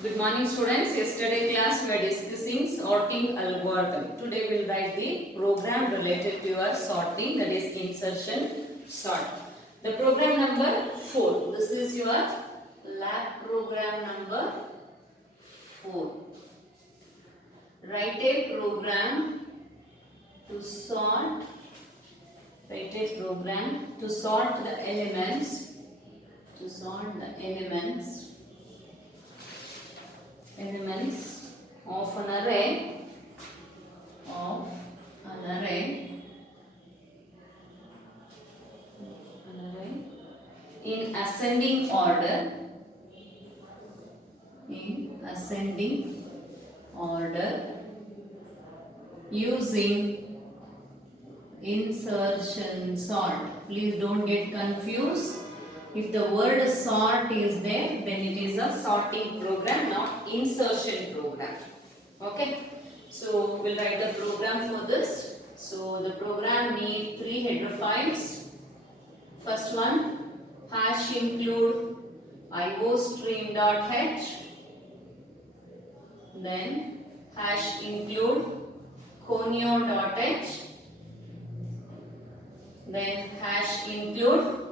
Good morning students. Yesterday class we were discussing sorting algorithm. Today we will write the program related to your sorting, that is insertion sort. The program number 4. This is your lab program number 4. Write a program to sort. Write a program to sort the elements. To sort the elements of an array in ascending order using insertion sort. Please don't get confused. If the word sort is there, then it is a sorting program, not insertion program. Okay. So we'll write the program for this. So the program needs 3 header files. First one, hash include iostream.h. Then hash include conio.h. Then hash include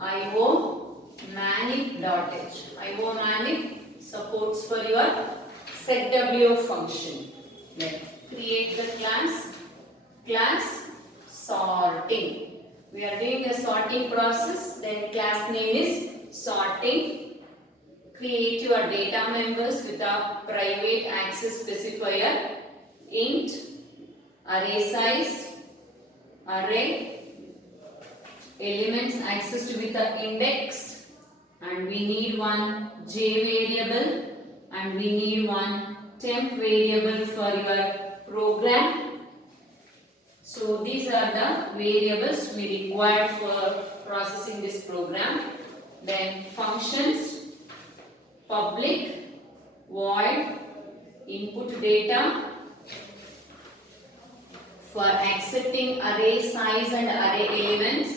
iomanip.h. iomanip supports for your setw function. Then create the class sorting. We are doing a sorting process. Then class name is sorting. Create your data members with a private access specifier int array size, array elements accessed with the index, and we need one j variable and we need one temp variable for your program. So these are the variables we require for processing this program. Then functions, public void input data for accepting array size and array elements.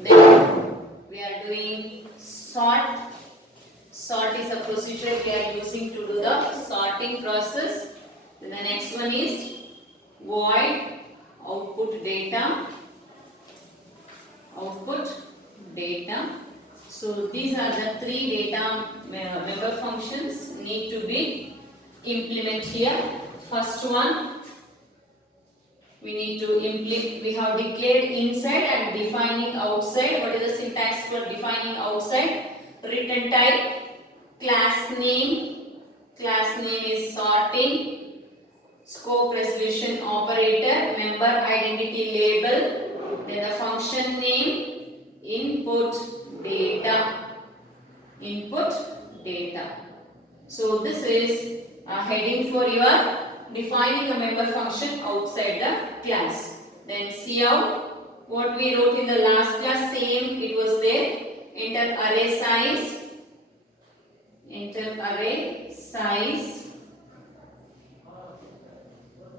Then we are doing sort. Sort is a procedure we are using to do the sorting process. Then the next one is void output data. So these are the 3 data member functions need to be implemented here. First one, we have declared inside and defining outside. What is the syntax for defining outside? Return type, class name is sorting, scope resolution operator, member identity label, then the function name, input data. So this is a heading for your defining a member function outside the class. Then cout, what we wrote in the last class, same it was there. Enter array size,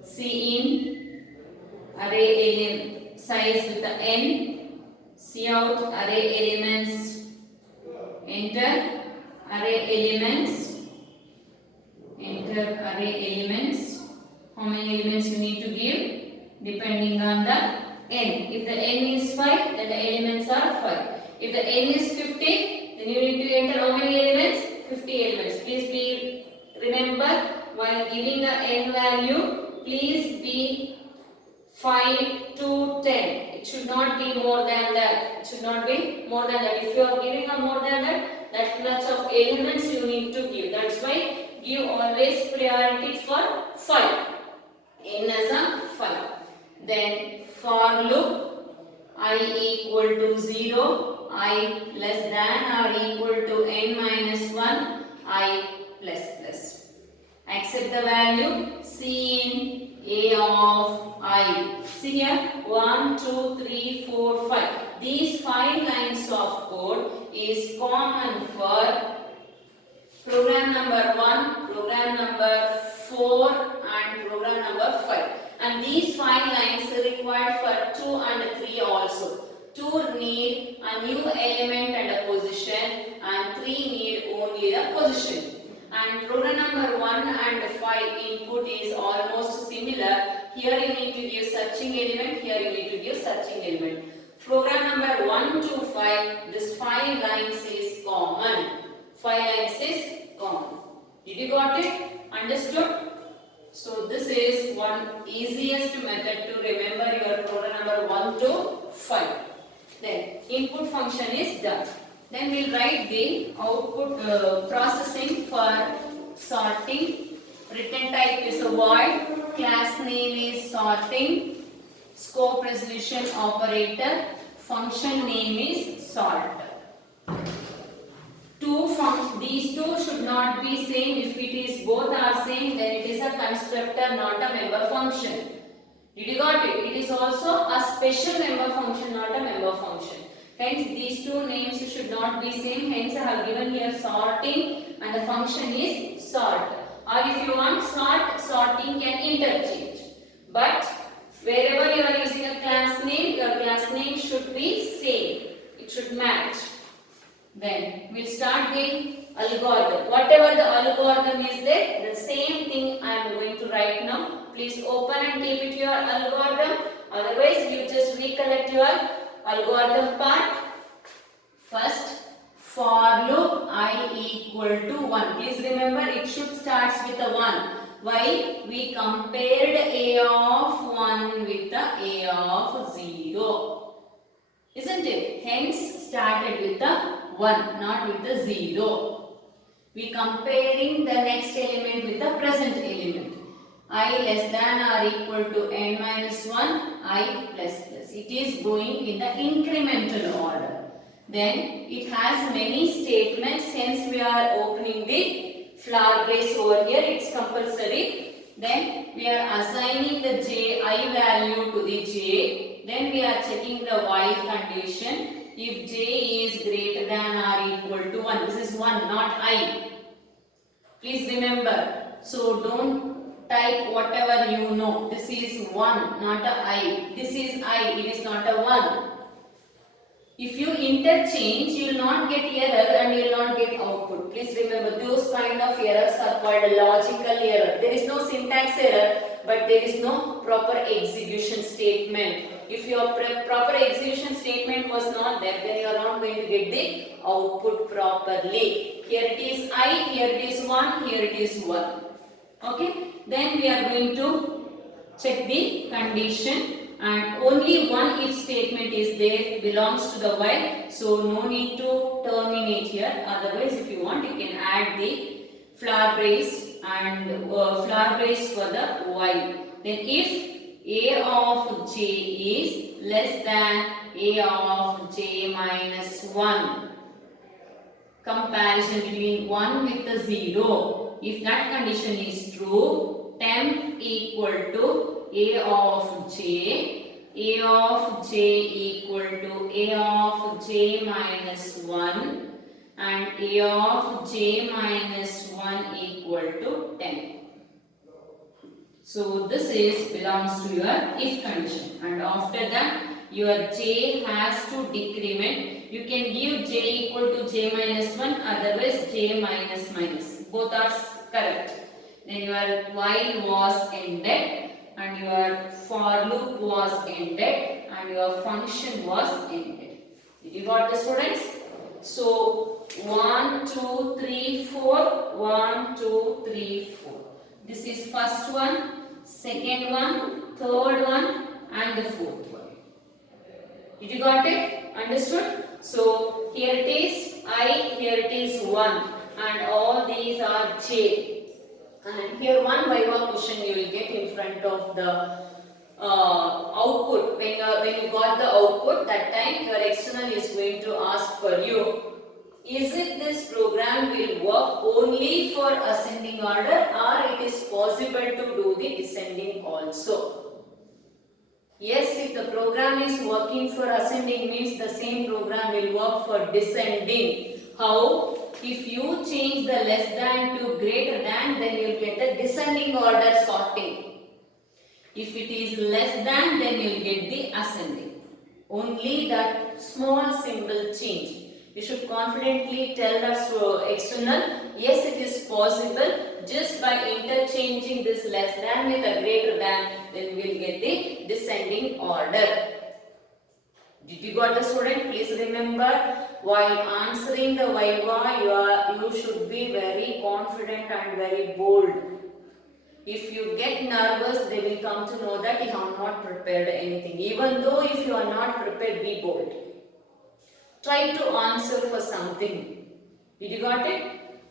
cin array size with the n, cout array elements, enter array elements. How many elements you need to give? Depending on the n. If the n is 5, then the elements are 5. If the n is 50, then you need to enter how many elements? 50 elements. Please remember, while giving the n value, please be 5 to 10. It should not be more than that. If you are giving a more than that much of elements you need to give. That's why give always priority for 5. N as a 5. Then for loop, I equal to 0, I less than or equal to n minus 1, I plus. Accept the value cin a of I. See here, 1, 2, 3, 4, 5. These 5 lines of code is common for program number 1, program number 4 and program number 5. And these 5 lines are required for 2 and 3 also. 2 need a new element and a position, and 3 need only the position. and program number 1 and 5 input is almost similar. Here you need to give searching element, here you need to give searching element. Program number 1 to 5, this 5 lines is common. 5 lines is common. Did you got it? Understood? So this is one easiest method to remember your program number 1 to 5. Then input function is done. Then we'll write the output processing for sorting. Return type is a void. Class name is sorting. Scope resolution operator. Function name is sort. These two should not be same. If it is both are same, then it is a constructor, not a member function. Did you got it? It is also a special member function, not a member function. Hence, these two names should not be same. Hence, I have given here sorting and the function is sort. Or if you want sort, sorting can interchange. But wherever you are using a class name, your class name should be same. It should match. Then we'll start the algorithm. Whatever the algorithm is there, the same thing I am going to write now. Please open and keep it your algorithm. Otherwise, you just recollect your algorithm part. First, for loop I equal to 1. Please remember it should start with a 1. Why? We compared a of 1 with the a of 0. Isn't it? Hence, started with the 1, not with the 0. We comparing the next element with the present element. I less than or equal to n minus 1, I plus plus. It is going in the incremental order. Then it has many statements, hence we are opening the flower brace over here. It's compulsory. Then we are assigning the j I value to the j. Then we are checking the while condition. If j is greater than or equal to 1, this is 1, not I. Please remember. So don't type whatever you know. This is 1, not a I. This is I, it is not a 1. If you interchange, you will not get error and you will not get output. Please remember, those kind of errors are called a logical error. There is no syntax error, but there is no proper execution statement. If your proper execution statement was not there, then you are not going to get the output properly. Here it is I, here it is 1, here it is 1. Okay, then we are going to check the condition. And only one if statement is there, belongs to the while, so no need to terminate here. Otherwise, if you want, you can add the flower brace and flower brace for the while. Then if a of j is less than a of j minus 1, comparison between 1 with the 0. If that condition is true, temp equal to a of j equal to a of j minus 1 and a of j minus 1 equal to 10. So this is belongs to your if condition, and after that your j has to decrement. You can give j equal to j minus 1, otherwise j minus minus. Both are correct. Then your while was ended, and your for loop was ended, and your function was ended. Did you got this, students? So 1, 2, 3, 4, 1, 2, 3, 4. This is first one, second one, third one, and the fourth one. Did you got it? Understood? So here it is I, here it is 1, and all these are j. And here one Viva question you will get in front of the output. When you got the output, that time your external is going to ask for you, is it this program will work only for ascending order, or it is possible to do the descending also? Yes, if the program is working for ascending, means the same program will work for descending. How? If you change the less than to greater than, then you will get the descending order sorting. If it is less than, then you will get the ascending. Only that small symbol change. You should confidently tell the external, yes, it is possible. Just by interchanging this less than with a greater than, then we will get the descending order. Did you got the student? Please remember, while answering the Viva, you should be very confident and very bold. If you get nervous, they will come to know that you have not prepared anything. Even though if you are not prepared, be bold. Try to answer for something. Did you got it?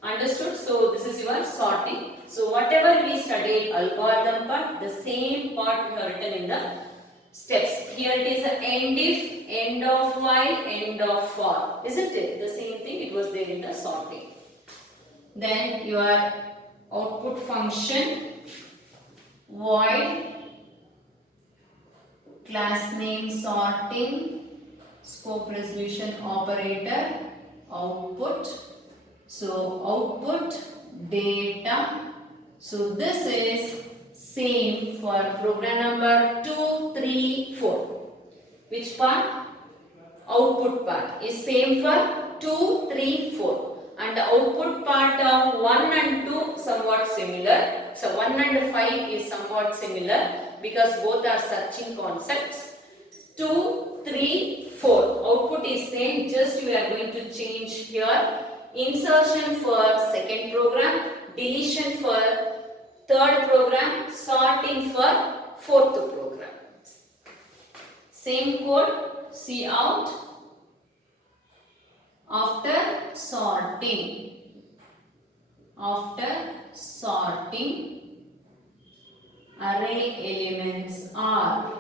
Understood? So this is your sorting. So whatever we studied algorithm part, the same part we have written in the steps. Here it is end if, end of while, end of for. Isn't it? The same thing it was there in the sorting. Then your output function, void, class name sorting, scope resolution operator, output. So output data. So this is same for program number 2, 3, 4. Which part? Output part is same for 2, 3, 4. And the output part of 1 and 2 somewhat similar. So 1 and 5 is somewhat similar because both are searching concepts. 2, 3, 4. Output is same, just we are going to change here. Insertion for second program, deletion for third program, sorting for fourth program. Same code, see out. After sorting, array elements are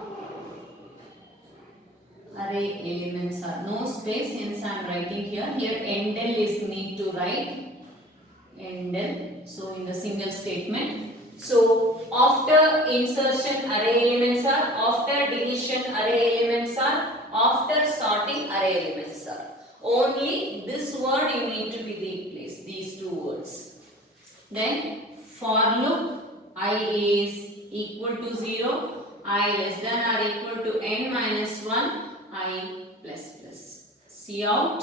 no space, hence I am writing here. Here endl is need to write endl. So in the single statement. So after insertion array elements are, after deletion array elements are, after sorting array elements are. Only this word you need to be replaced, these two words. Then for loop, I is equal to 0, I less than or equal to n minus 1, I plus plus. See out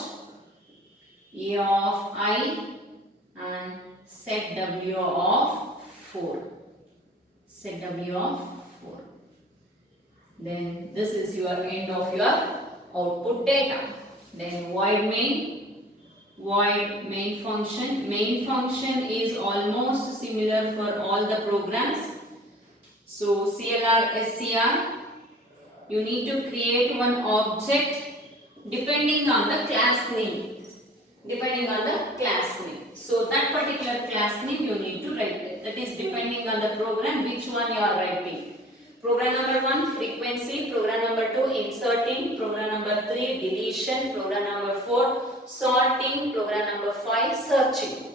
a of I and set w of 4. Set w of 4. Then this is your end of your output data. Then void main function. Main function is almost similar for all the programs. So CLR, SCR, you need to create one object depending on the class name. So that particular class name you need to write it. That is depending on the program which one you are writing. Program number 1 frequency, program number 2 inserting, program number 3 deletion, program number 4 sorting, program number 5 searching.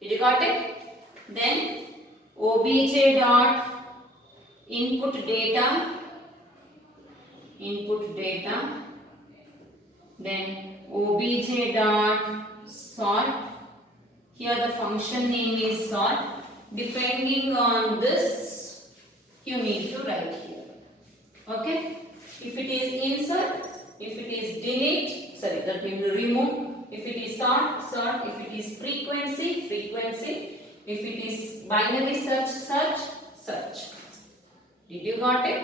Did you got it? Then obj dot input data, then obj dot sort. Here the function name is sort. Depending on this, you need to write here. Okay? If it is insert, if it is delete, that means remove. If it is sort, if it is frequency, if it is binary search. Did you got it?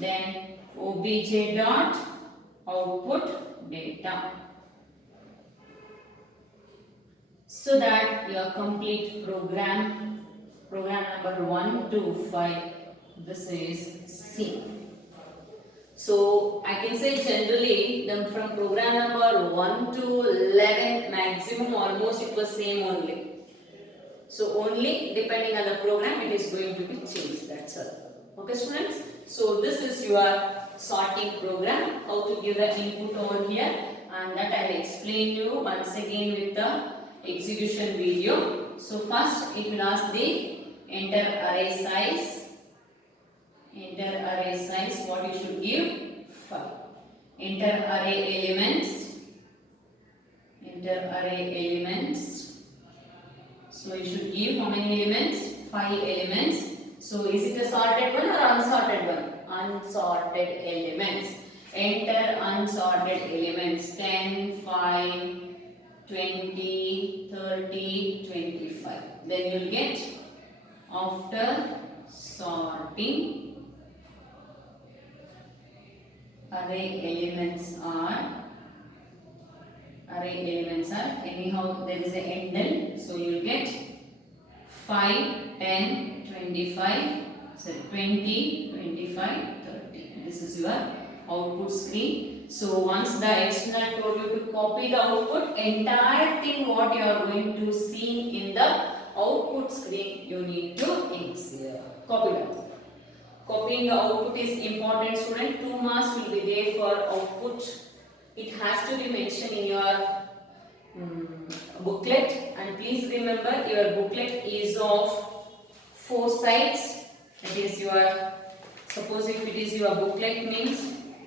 Then obj dot output data. So that your complete program number 1 to 5, this is C. So I can say generally from program number 1 to 11 maximum almost it was same only. So only depending on the program it is going to be changed, that's all. Okay students? So this is your sorting program, how to give the input over here, and that I will explain you once again with the execution video. So first it will ask the enter array size. What you should give? 5. Enter array elements. So you should give how many elements? 5 elements. So is it a sorted one or unsorted one? Unsorted elements. Enter unsorted elements 10, 5, 20, 30, 25. Then you will get after sorting array elements are anyhow there is a endel, so you will get 5, 10, 25, so 20, 25, 30. This is your output screen. So once the external told you to copy the output, entire thing what you are going to see in the output screen, you need to copy it. Copying the output is important, student. 2 marks will be there for output. It has to be mentioned in your booklet, and please remember your booklet is of 4 sides. That is your, suppose if it is your booklet means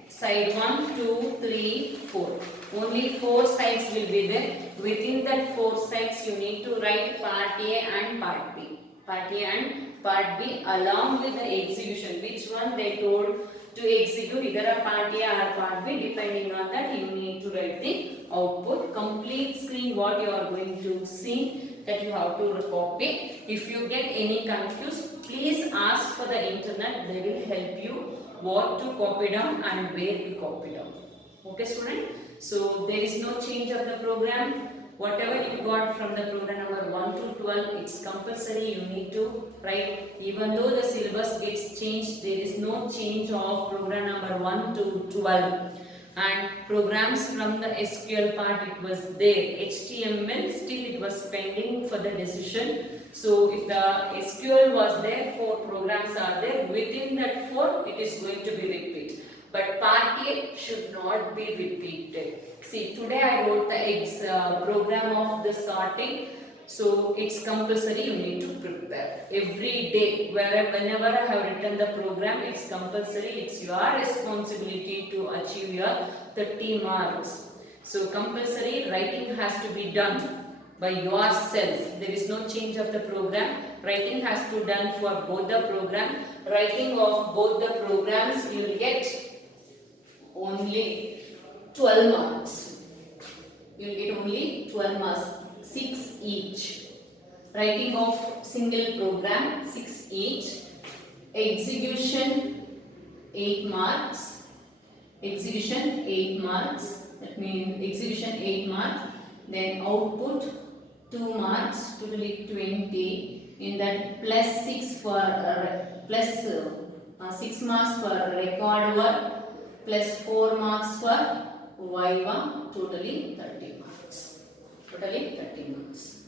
side 1, 2, 3, 4. Only 4 sides will be there. Within that 4 sides you need to write part A and part B. Part A and part B along with the execution. Which one they told to execute, either a part A or part B, depending on that you need to write the output. Complete screen what you are going to see, that you have to copy. If you get any confused, please ask for the internet. They will help you what to copy down and where to copy down. Okay student? So there is no change of the program. Whatever you got from the program number 1 to 12, it's compulsory you need to write. Even though the syllabus gets changed, there is no change of program number 1 to 12. And programs from the SQL part, it was there. HTML, still it was pending for the decision. So if the SQL was there, 4 programs are there. Within that 4, it is going to be repeated. But part A should not be repeated. See, today I wrote the program of the sorting. So it's compulsory you need to prepare. Every day, whenever I have written the program, it's compulsory. It's your responsibility to achieve your 30 marks. So compulsory writing has to be done by yourself. There is no change of the program. Writing has to be done for both the program. Writing of both the programs, you will get only 12 marks. You will get only 12 marks, 6 each. Writing of single program, 6 each. Execution, 8 marks. Execution, 8 marks. That means execution 8 marks. Then output 2 marks, totally 20. In that plus 6 for 6 marks for record work, plus 4 marks for Viva, totally 30 marks. Totally 30 marks.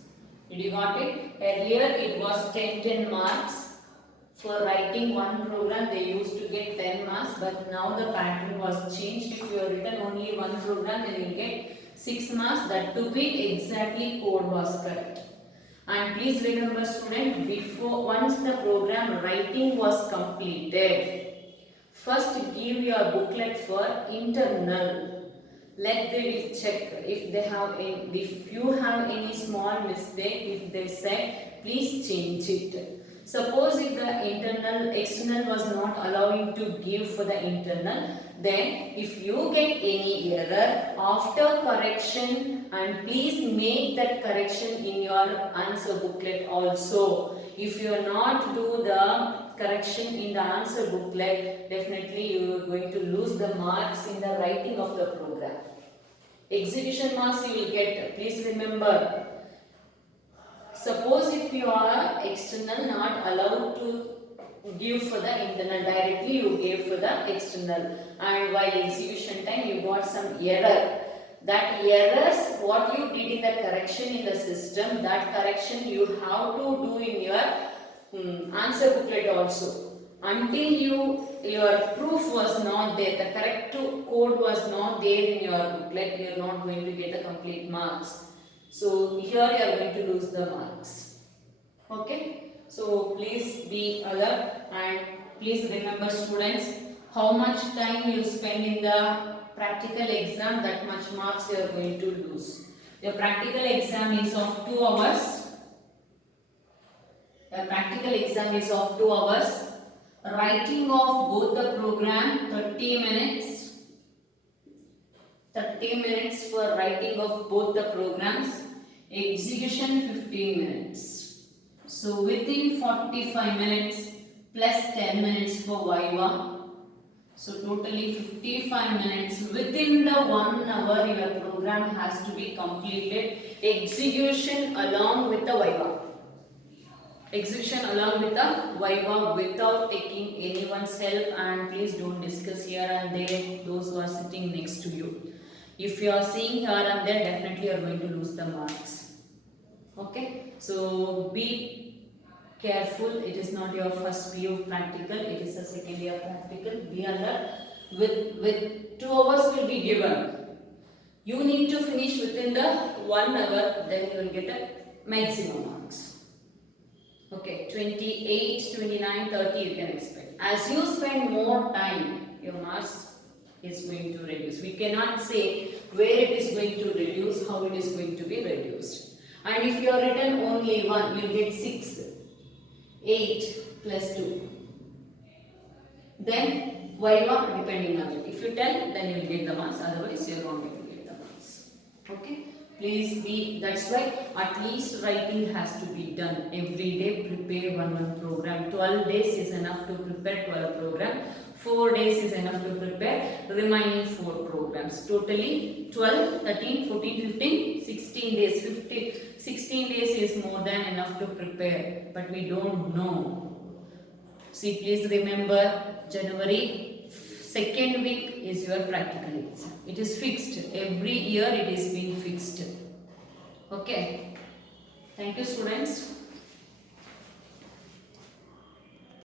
Did you got it? Earlier it was 10 marks. For writing one program they used to get 10 marks, but now the pattern was changed. If you have written only one program, then you get 6 marks. That to be exactly code was correct. And please remember student, once the program writing was completed, first give your booklet for internal. Let they will check if they have any, if you have any small mistake, if they say please change it. Suppose if the external was not allowing to give for the internal, then if you get any error after correction, and please make that correction in your answer booklet also. If you are not do the correction in the answer booklet, definitely you are going to lose the marks in the writing of the program. Execution marks you will get. Please remember, suppose if you are external not allowed to give for the internal, directly you gave for the external, and while execution time you got some error. That errors what you did in the correction in the system, that correction you have to do in your answer booklet also. Until your proof was not there, the correct code was not there in your booklet, you are not going to get the complete marks. So here you are going to lose the marks. Okay. So please be alert, and please remember students, how much time you spend in the practical exam, that much marks you are going to lose. Your practical exam is of 2 hours. The practical exam is of 2 hours. Writing of both the program 30 minutes. 30 minutes for writing of both the programs, execution 15 minutes. So within 45 minutes plus 10 minutes for Viva. So totally 55 minutes. Within the 1 hour your program has to be completed. Execution along with the Viva. Execution along with the Viva without taking anyone's help, and please don't discuss here and there those who are sitting next to you. If you are seeing here and there, definitely you are going to lose the marks. Okay, so be careful. It is not your first PU practical, it is a second year practical. Be alert. With 2 hours will be given. You need to finish within the 1 hour, then you will get a maximum marks. Okay, 28, 29, 30 you can expect. As you spend more time, your marks is going to reduce. We cannot say where it is going to reduce, how it is going to be reduced. And if you are written only 1, you will get 6, 8 plus 2. Then Viva depending on it. If you tell, then you will get the marks, otherwise you are not going to get the marks. Okay. Please be, that's why at least writing has to be done every day. Prepare one program. 12 days is enough to prepare 12 program. 4 days is enough to prepare remaining 4 programs. Totally 12, 13, 14, 15, 16 days. 16 days is more than enough to prepare, but we don't know. See, please remember, January 2nd week is your practical exam. It is fixed. Every year it is being fixed. Okay. Thank you, students.